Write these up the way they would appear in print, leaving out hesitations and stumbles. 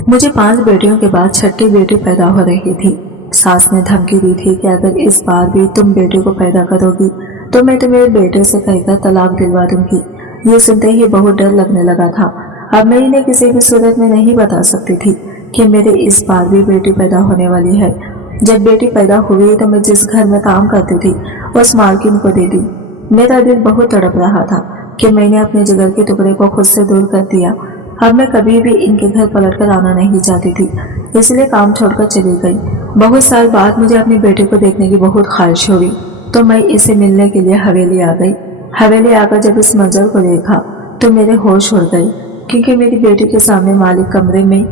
मुझे 5 बेटियों के बाद छठी बेटी पैदा हो रही थी। सास ने धमकी दी थी कि अगर इस बार भी तुम बेटे को पैदा करोगी तो मैं तुम्हें बेटे से कहकर तलाक दिलवा दूंगी। ये सुनते ही बहुत डर लगने लगा था। अब मैं इन्हें किसी भी सूरत में नहीं बता सकती थी कि मेरे इस बार भी बेटी पैदा होने वाली है। जब बेटी पैदा हुई तो मैं जिस घर में काम करती थी उस मालकिन को दे दी। मेरा दिल बहुत तड़प रहा था कि मैंने अपने जिगर के टुकड़े को खुद से दूर कर दिया। अब मैं कभी भी इनके घर पलट कर आना नहीं चाहती थी, इसलिए काम छोड़कर चली गई। बहुत साल बाद मुझे अपनी बेटी को देखने की बहुत ख्वाहिश हुई तो मैं इसे मिलने के लिए हवेली आ गई। हवेली आकर जब इस मंजर को देखा तो मेरे होश उड़ गए, क्योंकि मेरी बेटी के सामने मालिक कमरे में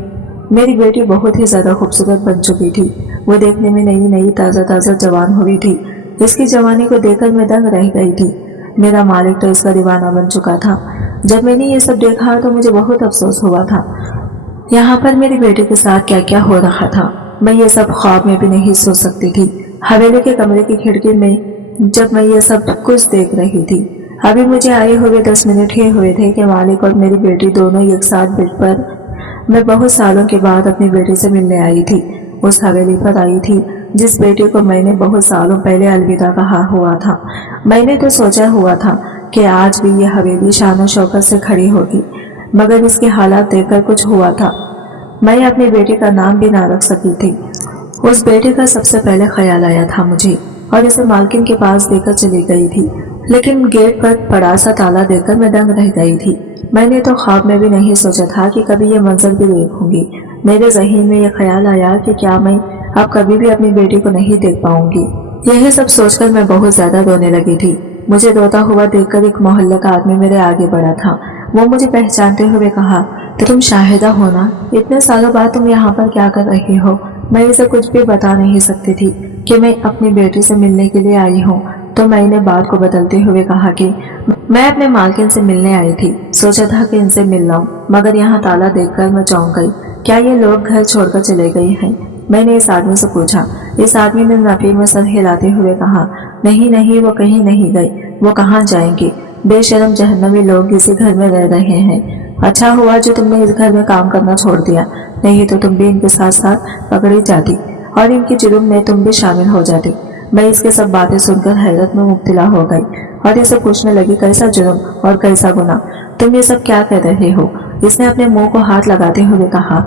मेरी बेटी बहुत ही ज्यादा खूबसूरत बन चुकी थी। वो देखने में नई नई ताज़ा ताज़ा जवान हुई थी। इसकी जवानी को देखकर मैं दंग रह गई थी। मेरा मालिक तो इसका दीवाना बन चुका था। जब मैंने ये सब देखा तो मुझे बहुत अफसोस हुआ था। यहाँ पर मेरी बेटी के साथ क्या क्या हो रहा था, मैं ये सब ख्वाब में भी नहीं सोच सकती थी। हवेली के कमरे की खिड़की में जब मैं ये सब कुछ देख रही थी, अभी मुझे आए हुए 10 मिनट ही हुए थे कि मालिक और मेरी बेटी दोनों एक साथ बेड पर मैं बहुत सालों के बाद अपनी बेटी से मिलने आई थी। उस हवेली पर आई थी जिस बेटी को मैंने बहुत सालों पहले अलविदा कहा हुआ था। मैंने तो सोचा हुआ था कि आज भी यह हवेली शान और शौकत से खड़ी होगी, मगर इसके हालात देखकर कुछ हुआ था। मैं अपनी बेटी का नाम भी ना रख सकी थी। उस बेटी का सबसे पहले ख्याल आया था मुझे और इसे मालकिन के पास देकर चली गई थी, लेकिन गेट पर बड़ा सा ताला देखकर मैं दंग रह गई थी। मैंने तो ख्वाब में भी नहीं सोचा था कि कभी ये मंजर भी देखूंगी। मेरे ज़हन में यह ख्याल आया कि क्या मैं अब कभी भी अपनी बेटी को नहीं देख पाऊंगी। यही सब सोचकर मैं बहुत ज्यादा रोने लगी थी। मुझे रोता हुआ देखकर एक मोहल्ले का आदमी मेरे आगे बढ़ा था। वो मुझे पहचानते हुए कहा, तो तुम शाहिदा हो ना? इतने सालों बाद तुम यहाँ पर क्या कर रही हो? मैं इसे कुछ भी बता नहीं सकती थी कि मैं अपनी बेटी से मिलने के लिए आई हूँ। तो मैंने बात को बदलते हुए कहा कि मैं अपने मालकिन से मिलने आई थी, सोचा था कि इनसे मिल लाऊं, मगर यहाँ ताला देखकर मैं चौंक गई। क्या ये लोग घर छोड़कर चले गए हैं? मैंने इस आदमी से पूछा। इस आदमी ने नफी में सर हिलाते हुए कहा, नहीं नहीं, वो कहीं नहीं गए। वो कहाँ जाएंगे? बेशरम जहन्नमी लोग इसी घर में रह रहे हैं। अच्छा हुआ जो तुमने इस घर में काम करना छोड़ दिया, नहीं तो तुम भी इनके साथ साथ पकड़ी जाती और इनके जुर्म में तुम भी शामिल हो जाती। मैं इसके सब बातें सुनकर हैरत में मुब्तला हो गई और इसे पूछने लगी, कैसा जुर्म और कैसा गुनाह? तुम ये सब क्या कह रहे हो? इसने अपने मुंह को हाथ लगाते हुए कहा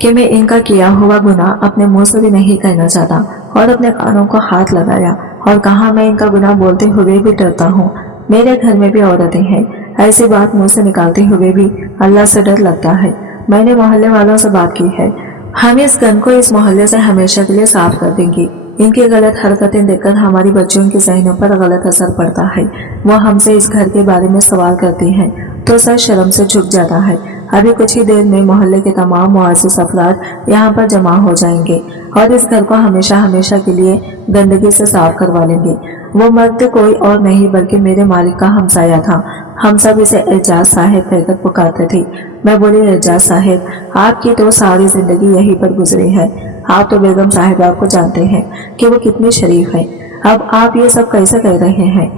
कि मैं इनका किया हुआ गुनाह अपने मुंह से भी नहीं कहना चाहता, और अपने कानों को हाथ लगाया और कहा, मैं इनका गुनाह बोलते हुए भी डरता हूँ। मेरे घर में भी औरतें हैं, ऐसी बात मुंह से निकालते हुए भी अल्लाह से डर लगता है। मैंने मोहल्ले वालों से बात की है, हम इस गन को इस मोहल्ले से हमेशा के लिए साफ कर देंगे। इनकी गलत हरकतें देखकर हमारी बच्चियों के ज़हनों पर गलत असर पड़ता है। वो हमसे इस घर के बारे में सवाल करती हैं तो सर शर्म से झुक जाता है। अभी कुछ ही देर में मोहल्ले के तमाम मुआज़िज़ अफराद यहाँ पर जमा हो जाएंगे और इस घर को हमेशा हमेशा के लिए गंदगी से साफ करवा लेंगे। वो मर्द कोई और नहीं बल्कि मेरे मालिक का हमसाया था। हम सब इसे एजाज साहिब कहकर पुकारते थे। मैं बोली, एजाज साहिब, आपकी तो सारी जिंदगी यहीं पर गुजरी है। आप तो बेगम साहिबा को जानते हैं कि वो कितनी शरीफ है। अब आप ये सब कैसे कह रहे हैं?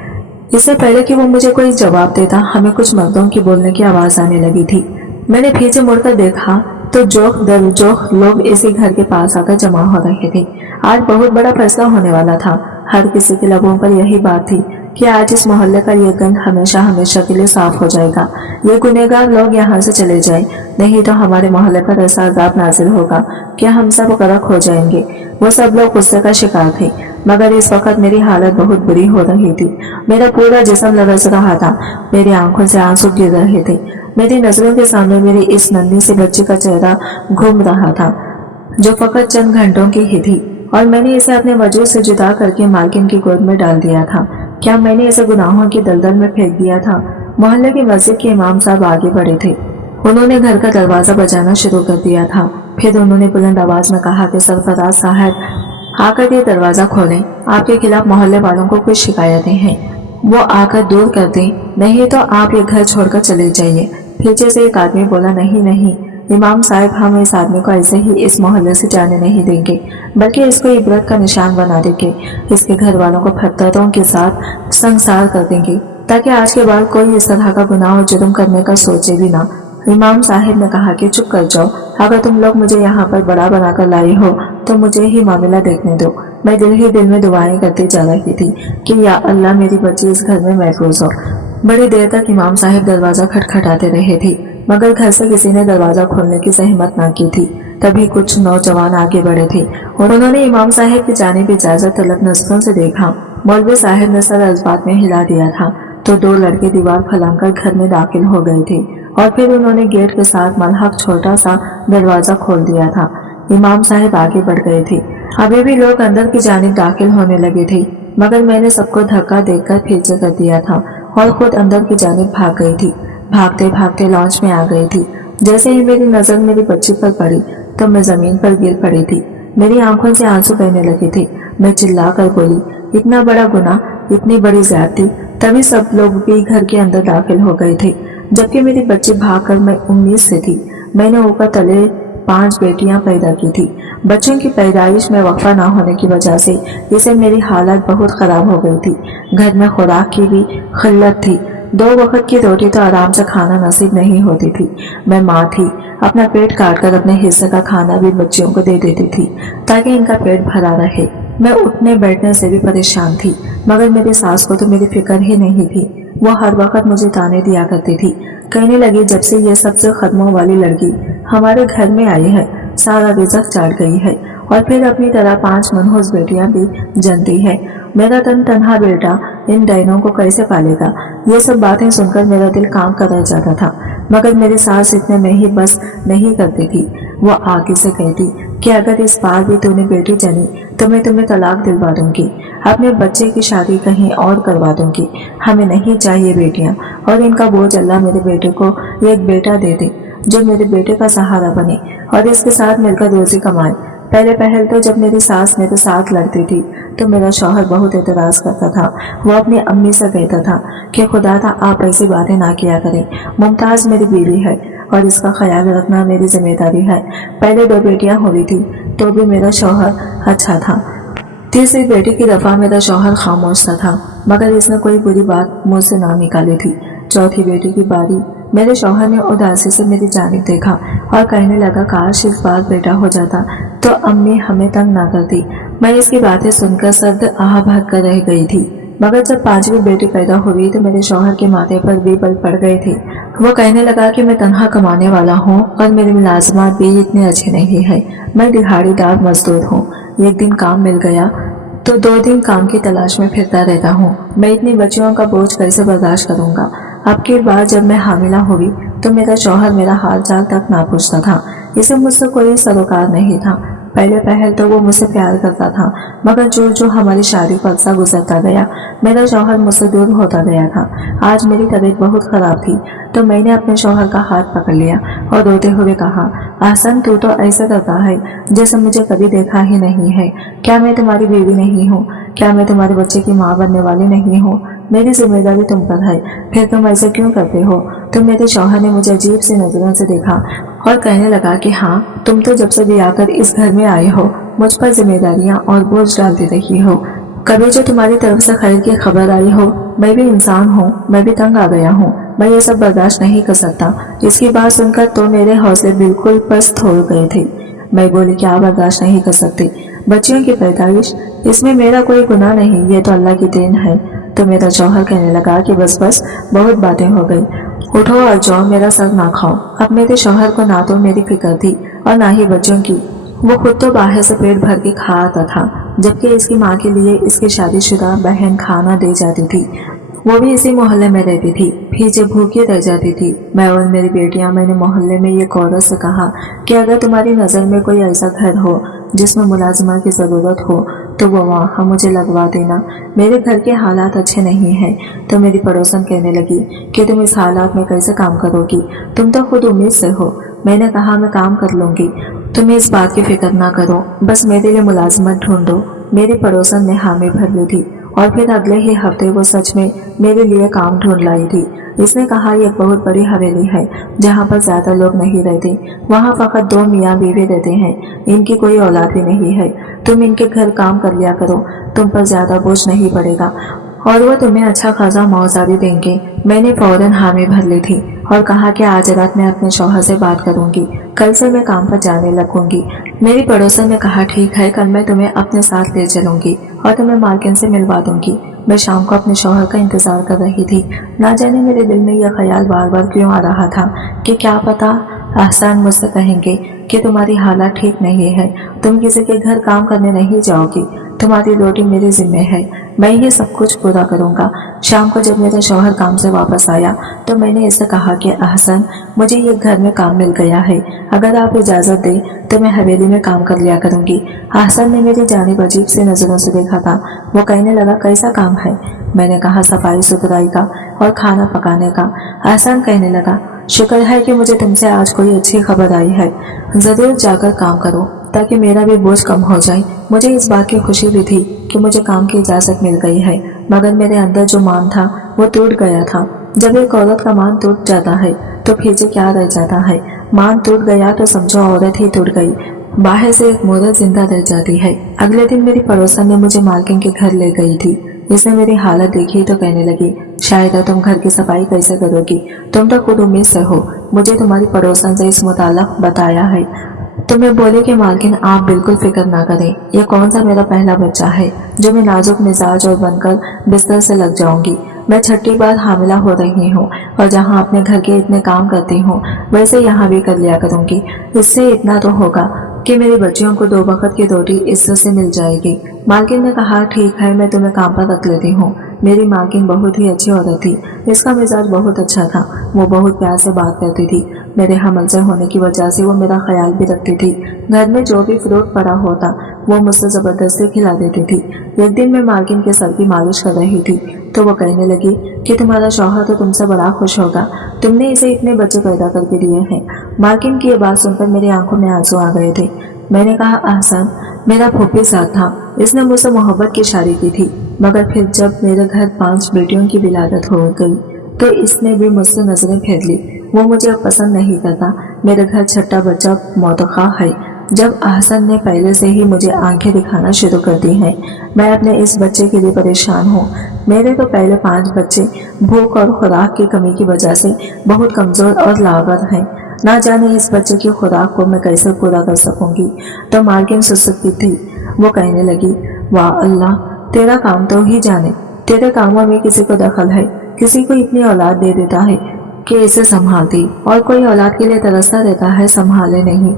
इससे पहले कि वो मुझे कोई जवाब देता, हमें कुछ मर्दों की बोलने की आवाज आने लगी थी। मैंने पीछे मुड़कर देखा तो जोख दर जोख लोग इसी घर के पास आकर जमा हो रहे थे। आज बहुत बड़ा फैसला होने वाला था। हर किसी के लबों पर यही बात थी कि आज इस मोहल्ले का ये गंद हमेशा हमेशा के लिए साफ हो जाएगा। ये गुनहगार लोग यहाँ से चले जाएं, नहीं तो हमारे मोहल्ले पर ऐसा अजाब नाजिल होगा कि हम सब गर्क हो जाएंगे। वो सब लोग गुस्से का शिकार थे, मगर इस वक्त मेरी हालत बहुत बुरी हो रही थी। मेरा पूरा जिस्म लरज़ रहा था, मेरी आंखों से आंसू गिर रहे थे। मेरी नजरों के सामने मेरी इस नन्ही सी बच्ची का चेहरा घूम रहा था, जो फकत चंद घंटों की ही थी, और मैंने इसे अपने वजूद से जुदा करके मालकिन की गोद में डाल दिया था। क्या मैंने इसे गुनाहों की दलदल में फेंक दिया था? मोहल्ले की मस्जिद के इमाम साहब आगे बढ़े थे। उन्होंने घर का दरवाजा बजाना शुरू कर दिया था। फिर उन्होंने बुलंद आवाज में कहा कि सरफराज साहब, आकर ये दरवाजा खोलें। आपके खिलाफ मोहल्ले वालों को कुछ शिकायतें हैं, वो आकर दूर कर दें, नहीं तो आप ये घर छोड़कर चले जाइए। पीछे से एक आदमी बोला, नहीं नहीं इमाम साहब, हम इस आदमी को ऐसे ही इस मोहल्ले से जाने नहीं देंगे, बल्कि इसको इबरत का निशान बना देंगे। इसके घर वालों को पत्थरों के साथ संसार कर देंगे, ताकि आज के बाद कोई इस तरह का गुनाह और जुर्म करने का सोचे भी ना। इमाम साहिब ने कहा कि चुप कर जाओ, अगर तुम लोग मुझे यहाँ पर बड़ा बनाकर लाई हो तो मुझे ही मामला देखने दो। मैं दिल ही दिल में दुआएं करती जा रही थी कि या अल्लाह मेरी बच्ची इस घर में महफूज हो। बड़ी देर तक इमाम साहब दरवाजा खटखटाते रहे थे, मगर घर से किसी ने दरवाजा खोलने की जहमत न की थी। तभी कुछ नौजवान आगे बढ़े थे और उन्होंने इमाम साहब की जानिब इजाजत तलब नजरों से देखा। मौलवी साहब ने सर जज्बात में हिला दिया था तो दो लड़के दीवार फलांकर घर में दाखिल हो गए थे और फिर उन्होंने गेट के साथ मलहक छोटा सा दरवाजा खोल दिया था। इमाम साहब आगे बढ़ गए थे। अभी भी लोग अंदर की जानिब दाखिल होने लगे थे, मगर मैंने सबको धक्का देकर पीछे कर दिया था और खुद अंदर की जानिब भाग गई थी। भागते भागते लॉन्च में आ गई थी। जैसे ही मेरी नजर मेरी बच्ची पर पड़ी तो मैं जमीन पर गिर पड़ी थी। मेरी आंखों से आंसू बहने लगे थे। मैं चिल्ला कर बोली, इतना बड़ा गुनाह, इतनी बड़ी ज्यादती। तभी सब लोग भी घर के अंदर दाखिल हो गए थे, जबकि मेरी बच्ची भागकर मैं उम्मीद से थी। मैंने ऊपर तले 5 बेटियां पैदा की थी। बच्चों की पैदाइश में वक्फा ना होने की वजह से इसे मेरी हालत बहुत खराब हो गई थी। घर में खुराक की भी किल्लत थी। 2 वक्त की रोटी तो आराम से खाना नसीब नहीं होती थी। मैं माँ थी, अपना पेट काटकर अपने हिस्से का खाना भी बच्चियों को दे देती थी ताकि इनका पेट भरा रहे। मैं उठने बैठने से भी परेशान थी, मगर मेरी सास को तो मेरी फिक्र ही नहीं थी। वो हर वक्त मुझे ताने दिया करती थी। कहने लगी, जब से ये सबसे खदमों वाली लड़की हमारे घर में आई है सारा रिज़्क चाट गई है और फिर अपनी तरह 5 मनहूस बेटियां भी जनती है। मेरा तन्हा बेटा इन डायनों को कैसे पालेगा? ये सब बातें सुनकर मेरा दिल काम कर रह जाता था, मगर मेरी सास इतने में ही बस नहीं करती थी। वो आगे से कहती कि अगर इस बार भी तूने बेटी जनी तो मैं तुम्हें तलाक दिलवा दूंगी, अपने बच्चे की शादी कहीं और करवा दूंगी। हमें नहीं चाहिए बेटियां, और इनका बोझ अल्लाह मेरे बेटे को एक बेटा दे दे जो मेरे बेटे का सहारा बने और इसके साथ मिलकर रोजी कमाए। पहले पहल तो जब मेरी सास मेरे साथ लड़ती थी तो मेरा शौहर बहुत एतराज करता था। वो अपनी अम्मी से कहता था कि खुदा था आप ऐसी बातें ना किया करें, मुमताज मेरी बीवी है और इसका ख्याल रखना मेरी जिम्मेदारी है। पहले 2 बेटियां हो रही थी तो भी मेरा शौहर अच्छा था। तीसरी बेटी की दफा मेरा शौहर खामोश था, मगर इसने कोई बुरी बात मुंह से ना निकाली थी। चौथी बेटी की बारी मेरे शौहर ने उदासी से मेरी जानिब देखा और कहने लगा, काश इस बार बेटा हो जाता तो अम्मी हमें तंग ना करती। मैं इसकी बातें सुनकर सर्द आह भर कर रह गई थी, मगर जब 5वीं बेटी पैदा हुई तो मेरे शौहर के माथे पर भी बल पड़ गए थे। वो कहने लगा कि मैं तनहा कमाने वाला हूँ और मेरी मुलाजमत भी इतनी अच्छी नहीं है। मैं दिहाड़ीदार मजदूर हूँ, एक दिन काम मिल गया तो 2 दिन काम की तलाश में फिरता रहता हूँ। मैं इतनी बच्चियों का बोझ कैसे बर्दाश्त करूँगा? अब की बार जब मैं हामिला हुई तो मेरा शौहर मेरा हाल चाल तक ना पूछता था। इसे मुझसे कोई सरोकार नहीं था। पहले पहल तो वो मुझसे प्यार करता था, मगर जो हमारी शादी का अरसा गुजरता गया मेरा शौहर मुझसे दूर होता गया था। आज मेरी तबीयत बहुत खराब थी तो मैंने अपने शौहर का हाथ पकड़ लिया और रोते हुए कहा, अहसन तू तो ऐसा करता है जैसे मुझे कभी देखा ही नहीं है। क्या मैं तुम्हारी बीवी नहीं हूँ? क्या मैं तुम्हारे बच्चे की माँ बनने वाली नहीं हूँ? मेरी जिम्मेदारी तुम पर है, फिर तुम ऐसे क्यों करते हो? तो मेरे शौहर ने मुझे अजीब सी नजरों से देखा और कहने लगा कि हाँ, तुम तो जब से भी आकर इस घर में आए हो मुझ पर जिम्मेदारियां और बोझ डालती रही हो। कभी जो तुम्हारी तरफ से खैर की खबर आई हो? मैं भी इंसान हूँ, मैं भी तंग आ गया हूँ, मैं ये सब बर्दाश्त नहीं कर सकता। इसकी बात सुनकर तो मेरे हौसले बिल्कुल पस्त हो गए थे। मैं बोली, क्या बर्दाश्त नहीं कर सकती? बच्चियों की पैदाइश, इसमें मेरा कोई गुनाह नहीं, ये तो अल्लाह की देन है। तो मेरा शौहर कहने लगा कि बस बहुत बातें हो गई, उठो और जाओ, मेरा सर ना खाओ। अब मेरे शौहर को ना तो मेरी फिक्र थी और ना ही बच्चों की। वो खुद तो बाहर से पेट भर के खा आता था, जबकि इसकी माँ के लिए इसकी शादीशुदा बहन खाना दे जाती थी। वो भी इसी मोहल्ले में रहती थी, फिर जब भूखी रह जाती थी। मैं और मेरी बेटियां, मैंने मोहल्ले में ये औरत से कहा कि अगर तुम्हारी नज़र में कोई ऐसा घर हो जिसमें मुलाजिमा की ज़रूरत हो तो वो वहाँ मुझे लगवा देना। मेरे घर के हालात अच्छे नहीं हैं। तो मेरी पड़ोसन कहने लगी कि तुम इस हालात में कैसे काम करोगी? तुम तो खुद उम्मीद से हो। मैंने कहा, मैं काम कर लूँगी, तुम्हें इस बात की फिक्र ना करो, बस मेरे लिए मुलाजिमत ढूंढो। मेरी पड़ोसन ने हामी भर ली थी और फिर अगले ही हफ्ते वो सच में मेरे लिए काम ढूंढ लाई थी। इसने कहा, ये बहुत बड़ी हवेली है जहाँ पर ज्यादा लोग नहीं रहते, वहाँ फकत 2 मियाँ बीवी रहते हैं, इनकी कोई औलाद भी नहीं है। तुम इनके घर काम कर लिया करो, तुम पर ज्यादा बोझ नहीं पड़ेगा। और वो तुम्हें अच्छा खासा मुआवजा भी देंगे। मैंने फौरन हामी भर ली थी और कहा कि आज रात मैं अपने शौहर से बात करूंगी, कल से मैं काम पर जाने लगूंगी। मेरी पड़ोसन ने कहा ठीक है, कल मैं तुम्हें अपने साथ ले चलूंगी और तुम्हें मालकिन से मिलवा दूंगी। मैं शाम को अपने शौहर का इंतजार कर रही थी। ना जाने मेरे दिल में यह ख्याल बार बार क्यों आ रहा था कि क्या पता अहसान मुझसे कहेंगे कि तुम्हारी हालत ठीक नहीं है, तुम किसी के घर काम करने नहीं जाओगी, तुम्हारी रोटी मेरे जिम्मे है, मैं ये सब कुछ पूरा करूंगा। शाम को जब मेरा शौहर काम से वापस आया तो मैंने इसे कहा कि अहसन, मुझे ये घर में काम मिल गया है, अगर आप इजाज़त दें तो मैं हवेली में काम कर लिया करूंगी। अहसन ने मेरी जानिब अजीब से नज़रों से देखा था। वो कहने लगा कैसा काम है? मैंने कहा सफाई सुथराई का और खाना पकाने का। अहसन कहने लगा शुक्र है कि मुझे तुमसे आज कोई अच्छी खबर आई है, ज़रूर जाकर काम करो ताकि मेरा भी बोझ कम हो जाए। मुझे इस बात की खुशी भी थी कि मुझे काम की इजाज़त मिल गई है, मगर मेरे अंदर जो मान था वो टूट गया था। जब एक औरत का मान टूट जाता है तो पीछे क्या रह जाता है? मान टूट गया तो समझो औरत ही टूट गई, बाहर से एक मूरत जिंदा रह जाती है। अगले दिन मेरी पड़ोसन ने मुझे मालकिन के घर ले गई थी। इसने मेरी हालत देखी तो कहने लगी शायद तुम घर की सफाई कैसे करोगी, तुम तो खुद उम्मीद से हो, मुझे तुम्हारी पड़ोसन से इस मुताल्लिक बताया है। तो मैं बोली कि मालकिन आप बिल्कुल फिक्र ना करें, ये कौन सा मेरा पहला बच्चा है जो मैं नाजुक मिजाज और बनकर बिस्तर से लग जाऊंगी। मैं छठी बार हामिला हो रही हूँ और जहाँ अपने घर के इतने काम करती हूँ वैसे यहाँ भी कर लिया करूँगी। इससे इतना तो होगा कि मेरी बच्चियों को 2 वक्त की रोटी इज्जत से मिल जाएगी। मालकिन ने कहा ठीक है, मैं तुम्हें काम पर रख लेती हूँ। मेरी मालकिन बहुत ही अच्छी औरत थी, इसका मिजाज बहुत अच्छा था, वो बहुत प्यार से बात करती थी। मेरे हमल से होने की वजह से वो मेरा ख्याल भी रखती थी। घर में जो भी फ्रूट पड़ा होता वो मुझसे ज़बरदस्ती खिला देती थी। एक दिन मैं मालकिन के सर की मालिश कर रही थी तो वो कहने लगी कि तुम्हारा शौहर तो तुमसे बड़ा खुश होगा, तुमने इसे इतने बच्चे पैदा करके दिए हैं। मालकिन की ये बात सुनकर मेरी आंखों में आंसू आ गए थे। मैंने कहा अहसन, मेरा फूफी साथ था, इसने मुझसे मोहब्बत की शादी की थी, मगर फिर जब मेरे घर 5 बेटियों की विलादत हो गई तो इसने भी मुझसे नजरें फेर ली। वो मुझे अब पसंद नहीं करता। मेरे घर छठा बच्चा मौतखा है। जब अहसन ने पहले से ही मुझे आंखें दिखाना शुरू कर दी हैं, मैं अपने इस बच्चे के लिए परेशान हूँ। मेरे तो पहले 5 बच्चे भूख और खुराक की कमी की वजह से बहुत कमज़ोर और लावर हैं। ना जाने इस बच्चे की खुराक को मैं कैसे पूरा कर सकूंगी। तो मालकिन सुसुकती थी। वो कहने लगी वाह अल्लाह, तेरा काम तो ही जाने, तेरे कामों में किसी को दखल है, किसी को इतनी औलाद दे देता है कि इसे संभालती, और कोई औलाद के लिए तरसता रहता है, संभाले नहीं।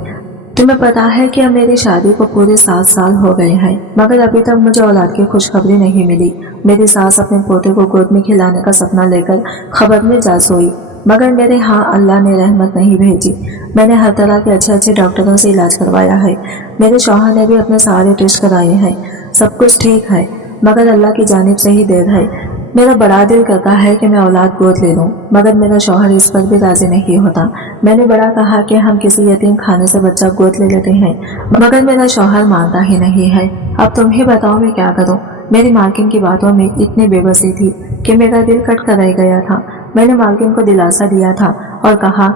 तुम्हें पता है कि अब मेरी शादी को पूरे 7 साल हो गए हैं, मगर अभी तक मुझे औलाद की खुशखबरी नहीं मिली। मेरी सास अपने पोते को गोद में खिलाने का सपना लेकर खबर में जा सोई, मगर मेरे यहाँ अल्लाह ने रहमत नहीं भेजी। मैंने हर तरह के अच्छे अच्छे डॉक्टरों से इलाज करवाया है, मेरे शौहर ने भी अपने सारे टेस्ट कराए हैं, सब कुछ ठीक है, मगर अल्लाह की जानिब से ही देर है। मेरा बड़ा दिल करता है कि मैं औलाद गोद ले लूं, मगर मेरा शौहर इस पर भी राजी नहीं होता। मैंने बड़ा कहा कि हम किसी यतीम खाने से बच्चा गोद ले लेते हैं, मगर मेरा शौहर मानता ही नहीं है। अब तुम ही बताओ मैं क्या करूं। मेरी मालकिन की बातों में इतनी बेबसी थी कि मेरा दिल कट कर रह गया था। मैंने मालकिन को दिलासा दिया था और कहा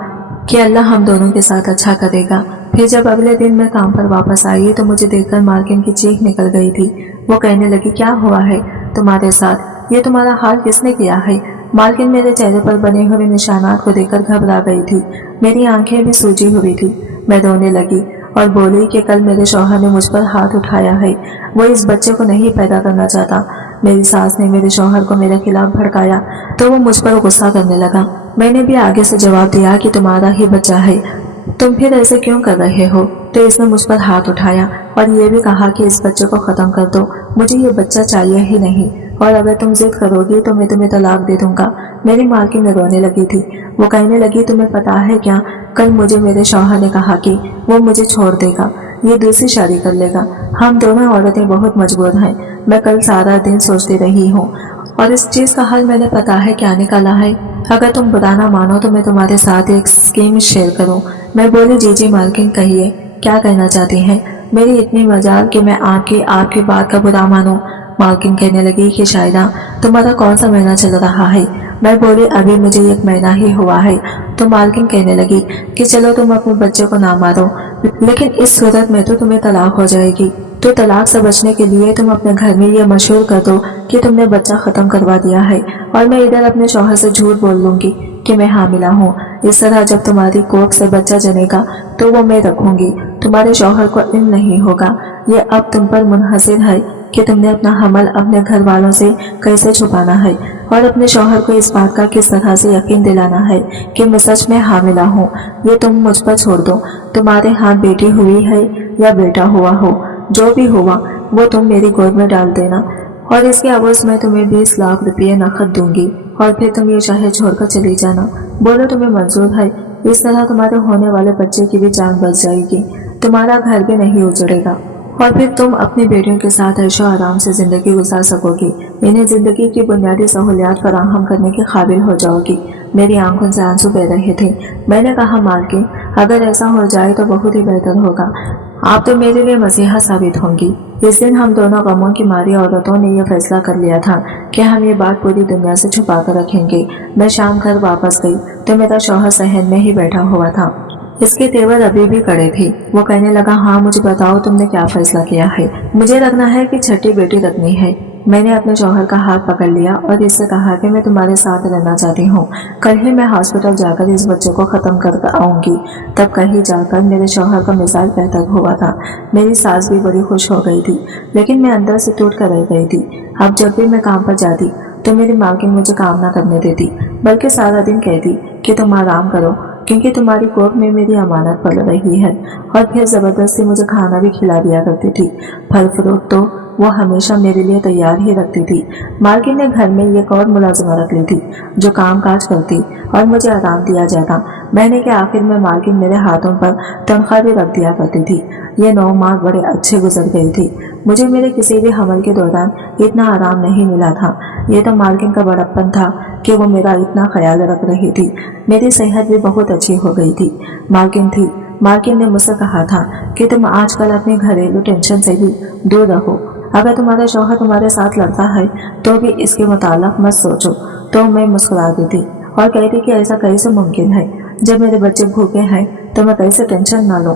कि अल्लाह हम दोनों के साथ अच्छा करेगा। फिर जब अगले दिन मैं काम पर वापस आई तो मुझे देखकर मालकिन की चीख निकल गई थी। वो कहने लगी क्या हुआ है तुम्हारे साथ, ये तुम्हारा हाल किसने किया है? मालकिन मेरे चेहरे पर बने हुए निशानात को देखकर घबरा गई थी। मेरी आंखें भी सूजी हुई थी। मैं रोने लगी और बोली कि कल मेरे शौहर ने मुझ पर हाथ उठाया है, वो इस बच्चे को नहीं पैदा करना चाहता। मेरी सास ने मेरे शौहर को मेरे खिलाफ भड़काया तो वो मुझ पर गुस्सा करने लगा। मैंने भी आगे से जवाब दिया कि तुम्हारा ही बच्चा है, तुम फिर ऐसे क्यों कर रहे हो? तो इसने मुझ पर हाथ उठाया और ये भी कहा कि इस बच्चे को ख़त्म कर दो, मुझे ये बच्चा चाहिए ही नहीं, और अगर तुम जिद करोगी तो मैं तुम्हें तलाक दे दूंगा। मेरी मालकिन रोने लगी थी। वो कहने लगी तुम्हें पता है क्या, कल मुझे मेरे शौहर ने कहा कि वो मुझे छोड़ देगा, ये दूसरी शादी कर लेगा। हम दोनों औरतें बहुत मजबूर हैं। मैं कल सारा दिन सोचती रही हूँ और इस चीज़ का हल मैंने पता है क्या निकाला है। अगर तुम बुरा ना मानो तो मैं तुम्हारे साथ एक स्कीम शेयर करूँ। मैं बोली जी मालकिन कहिए, क्या कहना चाहती हैं? मेरी इतनी मजाल कि मैं आपकी बात का बुरा मानूं। मालकिन कहने लगी कि शायदा तुम्हारा कौन सा महीना चल रहा है? मैं बोली अभी मुझे 1 महीना ही हुआ है। तो मालकिन कहने लगी कि चलो तुम अपने बच्चे को ना मारो, लेकिन इस सूरत में तो तुम्हें तलाक हो जाएगी। तो तलाक से बचने के लिए तुम अपने घर में ये मशहूर कर दो कि तुमने बच्चा खत्म करवा दिया है, और मैं इधर अपने शौहर से झूठ बोल लूंगी कि मैं हामिला हूँ। इस तरह जब तुम्हारी कोख से बच्चा जनेगा तो वो मैं रखूंगी। तुम्हारे शौहर को इल्म नहीं होगा। ये अब तुम पर मुनहसर है कि तुमने अपना हमल अपने घर वालों से कैसे छुपाना है, और अपने शौहर को इस बात का किस तरह से यकीन दिलाना है कि मैं सच में हामिला हूँ। ये तुम मुझ पर छोड़ दो। तुम्हारे हाथ बेटी हुई है या बेटा हुआ हो, जो भी हुआ वो तुम मेरी गोद में डाल देना, और इसके अवज में तुम्हें 20 लाख रुपये नकद दूंगी, और फिर तुम ये शहर छोड़कर चली जाना। बोलो तुम्हें मंजूर है? इस तरह तुम्हारे होने वाले बच्चे की भी जान बच जाएगी, तुम्हारा घर भी नहीं उजड़ेगा, और फिर तुम अपनी बेटियों के साथ ऐशो आराम से जिंदगी गुजार सकोगी। इन्हें जिंदगी की बुनियादी सहूलियात फराहम करने के काबिल हो जाओगी। मेरी आंखों से आंसू बह रहे थे। मैंने कहा, मालकिन, अगर ऐसा हो जाए तो बहुत ही बेहतर होगा। आप तो मेरे लिए मसीहा साबित होंगी। इस दिन हम दोनों गमों की मारी औरतों ने यह फैसला कर लिया था कि हम ये बात पूरी दुनिया से छुपा कर रखेंगे। मैं शाम घर वापस गई तो मेरा शौहर सहन में ही बैठा हुआ था। इसके तेवर अभी भी कड़े थे। वो कहने लगा, हाँ मुझे बताओ तुमने क्या फैसला किया है। मुझे रखना है कि छठी बेटी रखनी है। मैंने अपने शौहर का हाथ पकड़ लिया और इससे कहा कि मैं तुम्हारे साथ रहना चाहती हूँ। कल ही मैं हॉस्पिटल जाकर इस बच्चे को खत्म कर आऊंगी। तब कहीं जाकर मेरे शौहर का मिजाज बेहतर हुआ था। मेरी सास भी बड़ी खुश हो गई थी, लेकिन मैं अंदर से टूट कर रह गई थी। अब जब भी मैं काम पर जाती तो मेरी मालकिन मुझे काम ना करने देती, बल्कि सारा दिन कहती कि तुम आराम करो, क्योंकि तुम्हारी कोख में मेरी अमानत पल रही है। और फिर जबरदस्ती मुझे खाना भी खिला दिया करती थी। फल फ्रूट तो वो हमेशा मेरे लिए तैयार ही रखती थी। मालकिन ने घर में एक और मुलाजिमा रख ली थी जो काम काज करती और मुझे आराम दिया जाता। महीने के आखिर में मालकिन मेरे हाथों पर तनख्वाह भी रख दिया करती थी। ये 9 माह बड़े अच्छे गुजर गई थी। मुझे मेरे किसी भी हमल के दौरान इतना आराम नहीं मिला था। ये तो मालकिन का बड़प्पन था कि वो मेरा इतना ख्याल रख रही थी। मेरी सेहत भी बहुत अच्छी हो गई थी। मालकिन ने मुझसे कहा था कि तुम आजकल अपनी घरेलू टेंशन से भी दूर रहो। अगर तुम्हारा शौहर तुम्हारे साथ लड़ता है तो भी इसके मुताल्लिक मत सोचो। तो मैं मुस्कुरा देती और कहती कि ऐसा कैसे मुमकिन है? जब मेरे बच्चे भूखे हैं तो मैं कैसे टेंशन ना लूं।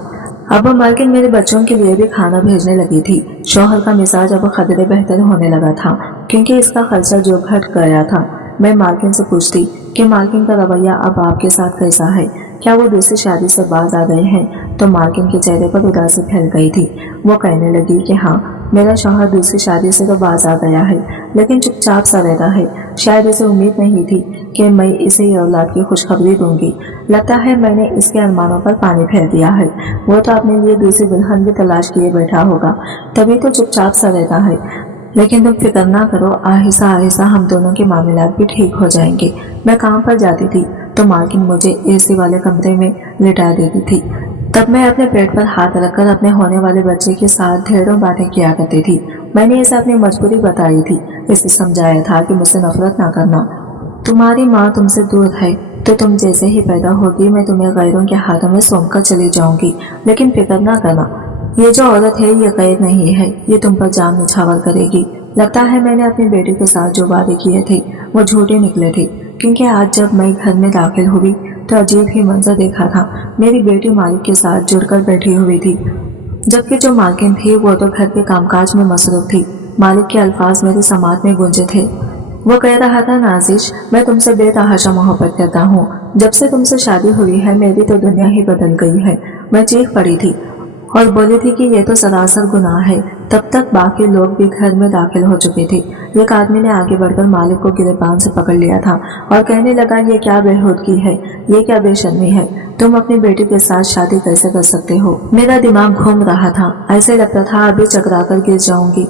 अब मालकिन मेरे बच्चों के लिए भी खाना भेजने लगी थी। शौहर का मिजाज अब खदरे बेहतर होने लगा था, क्योंकि इसका खर्चा जो घट गया था। मैं मालकिन से पूछती कि मालकिन का रवैया अब आपके साथ कैसा है? क्या वो दूसरी शादी से बाज आ गए हैं? तो मालकिन के चेहरे पर उदासी फैल गई थी। वो कहने लगी कि हाँ, मेरा शौहर दूसरी शादी से तो बाज आ गया है, लेकिन चुपचाप सा रहता है। शायद इसे उम्मीद नहीं थी कि मैं इसे औलाद की खुशखबरी दूंगी। लगता है मैंने इसके अरमानों पर पानी फेर दिया है। वो तो अपने लिए दूसरी दुल्हन भी तलाश किए बैठा होगा, तभी तो चुपचाप सा रहता है। लेकिन तुम फिक्र ना करो, आहिस्ता आहिस्ता हम दोनों के मामलात भी ठीक हो जाएंगे। मैं काम पर जाती थी तो मालकिन मुझे एसी वाले कमरे में लिटा देती थी। तब मैं अपने पेट पर हाथ रखकर अपने होने वाले बच्चे के साथ ढेरों बातें किया करती थी। मैंने इसे अपनी मजबूरी बताई थी। इसे समझाया था कि मुझसे नफरत ना करना। तुम्हारी माँ तुमसे दूर है तो तुम जैसे ही पैदा होगी मैं तुम्हें गैरों के हाथों में सौंप कर चली जाऊंगी। लेकिन फिक्र ना करना, ये जो औरत है ये गैर नहीं है, ये तुम पर जान निछावर करेगी। लगता है मैंने अपनी बेटी के साथ जो वादे किए थे वो झूठे निकले थे, क्योंकि आज जब मैं घर में दाखिल हुई तो अजीब ही मंजर देखा था। मेरी बेटी मालिक के साथ जुड़कर बैठी हुई थी, जबकि जो मालकिन थी वो तो घर के कामकाज में मसरूफ थी। मालिक के अल्फाज मेरे समाज में गूंजे थे। वो कह रहा था, नाजिश, मैं तुमसे बेतहाशा मोहब्बत करता हूँ। जब से तुमसे शादी हुई है मेरी तो दुनिया ही बदल गई है। मैं चीख पड़ी थी और बोली थी कि ये तो सरासर गुनाह है। तब तक बाकी लोग भी घर में दाखिल हो चुके थे। एक आदमी ने आगे बढ़कर मालिक को गिरबान से पकड़ लिया था और कहने लगा, ये क्या बेहूदगी है, ये क्या बेशर्मी है, तुम अपनी बेटी के साथ शादी कैसे कर सकते हो? मेरा दिमाग घूम रहा था, ऐसे लगता था अभी चकरा कर गिर जाऊंगी।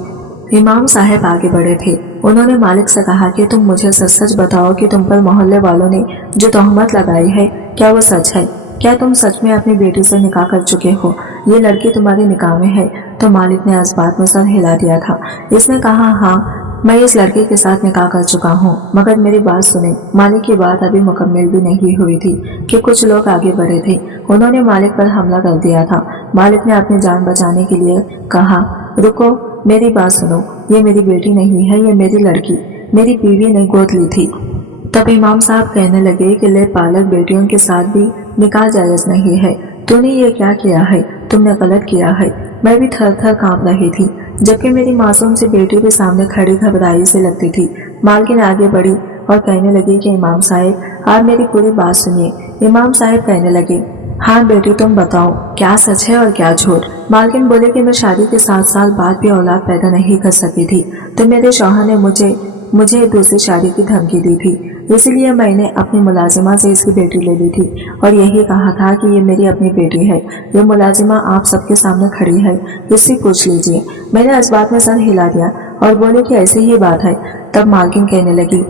इमाम साहब आगे बढ़े थे। उन्होंने मालिक से कहा कि तुम मुझे सच सच बताओ कि तुम पर मोहल्ले वालों ने जो तोहमत लगाई है क्या वो सच है? क्या तुम सच में अपनी बेटी से निकाह कर चुके हो? ये लड़की तुम्हारे निकाह में है? तो मालिक ने इस बात में सर हिला दिया था। इसने कहा, हाँ, मैं इस लड़के के साथ निकाह कर चुका हूँ। मगर मेरी बात सुने। मालिक की बात अभी मुकम्मल भी नहीं हुई थी कि कुछ लोग आगे बढ़े थे। उन्होंने मालिक पर हमला कर दिया था। मालिक ने अपनी जान बचाने के लिए कहा, रुको, मेरी बात सुनो, ये मेरी बेटी नहीं है, ये मेरी लड़की मेरी बीवी ने गोद ली थी। तब इमाम साहब कहने लगे कि ले पालक बेटियों के साथ भी निकाह जायज नहीं है। तूने ये क्या किया है? तुमने गलत किया है। मैं भी थर थर कांप रही थी, जबकि मेरी मासूम सी बेटी भी सामने खड़ी घबराई से लगती थी। मालकिन आगे बढ़ी और कहने लगी कि इमाम साहब, आप मेरी पूरी बात सुनिए। इमाम साहब कहने लगे, हाँ बेटी, तुम बताओ क्या सच है और क्या झूठ। मालकिन बोले कि मैं शादी के 7 साल बाद भी औलाद पैदा नहीं कर सकी थी, तो मेरे शौहर ने मुझे दूसरी शादी की धमकी दी थी। इसीलिए मैंने अपनी मुलाजिमा से इसकी बेटी ले ली थी और यही कहा था कि ये मेरी अपनी बेटी है। ये मुलाजिमा आप सबके सामने खड़ी है, इससे पूछ लीजिए। मैंने इस बात में सर हिला दिया और बोले कि ऐसी ही बात है। तब मालकिन कहने लगी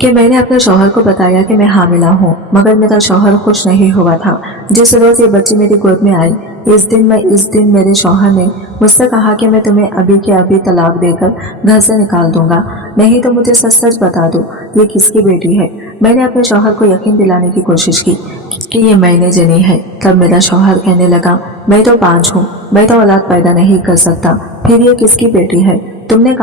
कि मैंने अपने शौहर को बताया कि मैं हामिला हूँ, मगर मेरा शौहर खुश नहीं हुआ था। जिस रोज ये बच्ची मेरी गोद में आई, इस दिन मेरे शौहर ने मुझसे कहा कि मैं तुम्हें अभी के अभी तलाक देकर घर से निकाल दूंगा, नहीं तो मुझे सच सच बता दो ये किसकी बेटी है। मैंने अपने शौहर को यकीन दिलाने की कोशिश की कि ये मैंने जनी है। तब मेरा शौहर कहने लगा, मैं तो पांच हूँ, मैं तो औलाद पैदा नहीं कर सकता, फिर ये किसकी बेटी है। तुमने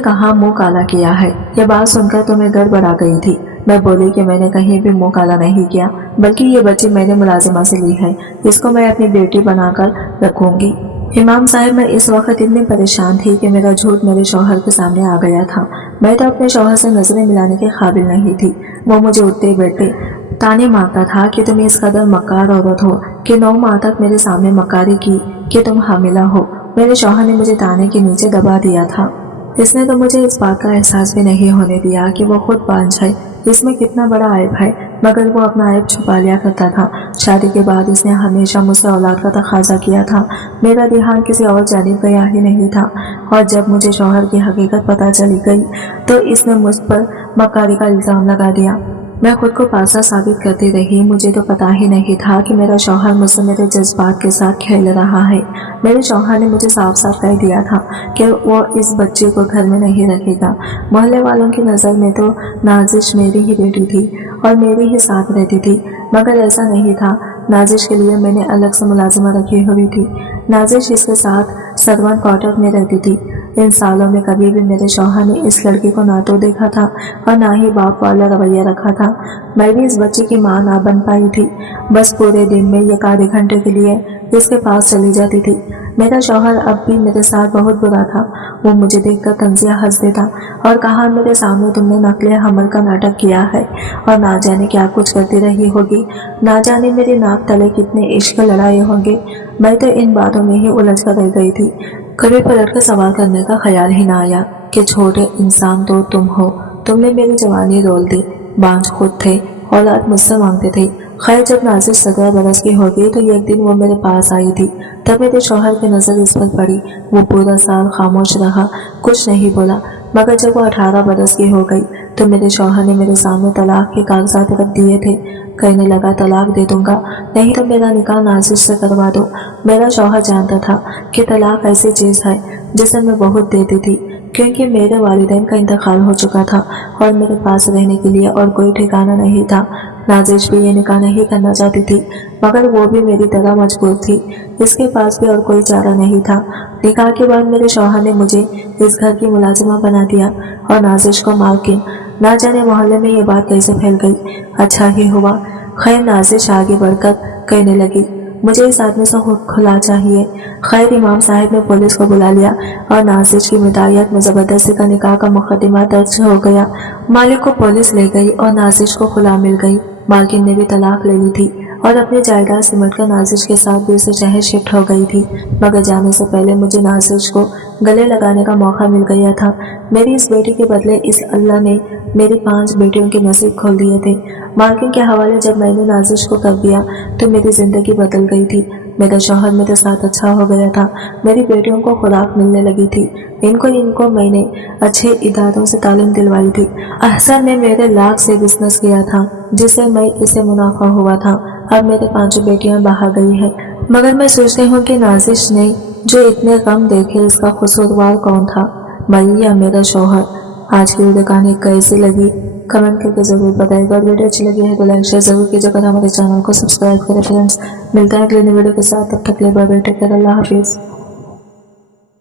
कहा मुंह काला किया है। यह बात सुनकर तो मैं गड़बड़ा गई थी। मैं बोली कि मैंने कहीं भी मुंह काला नहीं किया, बल्कि ये बच्ची मैंने मुलाजिमा से ली है, इसको मैं अपनी बेटी बनाकर रखूंगी। इमाम साहब, मैं इस वक्त इतनी परेशान थी कि मेरा झूठ मेरे शौहर के सामने आ गया था। मैं तो अपने शौहर से नजरें मिलाने के काबिल नहीं थी। वो मुझे उठते बैठे ताने मारता था कि तुम इस कदर मक्कार औरत हो कि 9 माह तक मेरे सामने मक्कारी की कि तुम हामिला हो। मेरे शौहर ने मुझे ताने के नीचे दबा दिया था। इसने तो मुझे इस बात का एहसास भी नहीं होने दिया कि वो खुद बांझ है। इसमें कितना बड़ा ऐब है, मगर वो अपना ऐब छुपा लिया करता था। शादी के बाद इसने हमेशा मुझसे औलाद का तकाजा किया था। मेरा ध्यान किसी और जानिब गया ही नहीं था, और जब मुझे शौहर की हकीकत पता चली गई तो इसने मुझ पर मक्कारी का इल्ज़ाम लगा दिया। मैं खुद को पासा साबित करती रही। मुझे तो पता ही नहीं था कि मेरा शौहर मुझसे मेरे जज्बात के साथ खेल रहा है। मेरे शौहर ने मुझे साफ साफ कह दिया था कि वो इस बच्चे को घर में नहीं रखेगा। मोहल्ले वालों की नज़र में तो नाजिश मेरी ही बेटी थी और मेरी ही साथ रहती थी, मगर ऐसा नहीं था। नाजिश के लिए मैंने अलग से मुलाजिमा रखी हुई थी। नाजिश इसके साथ सर्वेंट क्वार्टर में रहती थी। इन सालों में कभी भी मेरे शौहर ने इस लड़की को ना तो देखा था और ना ही बाप वाला रवैया रखा था। मैं भी इस बच्चे की मां ना बन पाई थी। बस पूरे दिन में एक आधे घंटे के लिए इसके पास चली जाती थी। मेरा शौहर अब भी मेरे साथ बहुत बुरा था। वो मुझे देखकर तंजिया हंस देता और कहा, मेरे सामने तुमने नकले हमल का नाटक किया है और ना जाने क्या कुछ करती रही होगी, ना जाने मेरे नाक तले कितने इश्क लड़ाए होंगे। मैं तो इन बातों में ही उलझ कर रह गई थी। कभी पलट कर सवाल करने का ख्याल ही ना आया कि छोटे इंसान तो तुम हो। तुमने मेरी जवानी रोल दी। बांझ खुद थे, औलाद मुझसे मांगते थे। खैर, जब नाजिश 17 बरस की हो गई तो एक दिन वो मेरे पास आई थी। तब मेरे शौहर की नज़र इस पर पड़ी। वो पूरा साल खामोश रहा, कुछ नहीं बोला, मगर जब वो 18 बरस की हो गई तो मेरे शौहर ने मेरे सामने तलाक के कागजात रख दिए थे। कहने लगा, तलाक दे दूंगा, नहीं तो मेरा निकाह नाजिश से करवा दो। मेरा शौहर जानता था कि तलाक ऐसी चीज़ है जिसे मैं बहुत देती थी, क्योंकि मेरे वालिदैन का इंतकाल हो चुका था और मेरे पास रहने के लिए और कोई ठिकाना नहीं था। नाजिश भी ये निकाह नहीं करना चाहती थी, मगर वो भी मेरी तरह मजबूर थी। इसके पास भी और कोई चारा नहीं था। निकाह के बाद मेरे शौहर ने मुझे इस घर की मुलाजिमा बना दिया और नाजिश को मालकिन। ना जाने मोहल्ले में ये बात कैसे फैल गई। अच्छा ही हुआ। खैर, नाजिश आगे बढ़कर कहने लगी, मुझे इस आदमी से खुला चाहिए। खैर, इमाम साहब ने पुलिस को बुला लिया और नाजिश की मितायत में जबरदस्ती का निकाह का मुकदमा दर्ज हो गया। मालिक को पुलिस ले गई और नाजिश को खुला मिल गई। मालकिन ने भी तलाक ले ली थी और अपनी जायदाद सिमटकर नाजिश के साथ दूसरे शहर शिफ्ट हो गई थी। मगर जाने से पहले मुझे नाजिश को गले लगाने का मौका मिल गया था। मेरी इस बेटी के बदले इस अल्लाह ने मेरी 5 बेटियों के नसीब खोल दिए थे। मालकिन के हवाले जब मैंने नाजिश को कर दिया तो मेरी जिंदगी बदल गई थी। मेरा शौहर मेरे साथ अच्छा हो गया था। मेरी बेटियों को खुराक मिलने लगी थी। इनको मैंने अच्छे इदारों से तालीम दिलवाई थी। अहसन ने मेरे लाख से बिजनेस किया था जिससे मैं इसे मुनाफा हुआ था। अब मेरे 5 बेटियां बाहर गई है, मगर मैं सोचती हूँ कि नाजिश ने जो इतने गम देखे इसका कसूरवार कौन था, मैं या मेरा शौहर। आज की वीडियो कहानी कैसी लगी कमेंट करके जरूर बताइएगा। और वीडियो अच्छी लगी है तो लाइक शेयर जरूर कीजिएगा और हमारे चैनल को सब्सक्राइब करें। फ्रेंड्स, मिलता है अगले वीडियो के साथ। तब तक के लिए बाय बाय, टेक केयर, अल्लाह हाफिज़।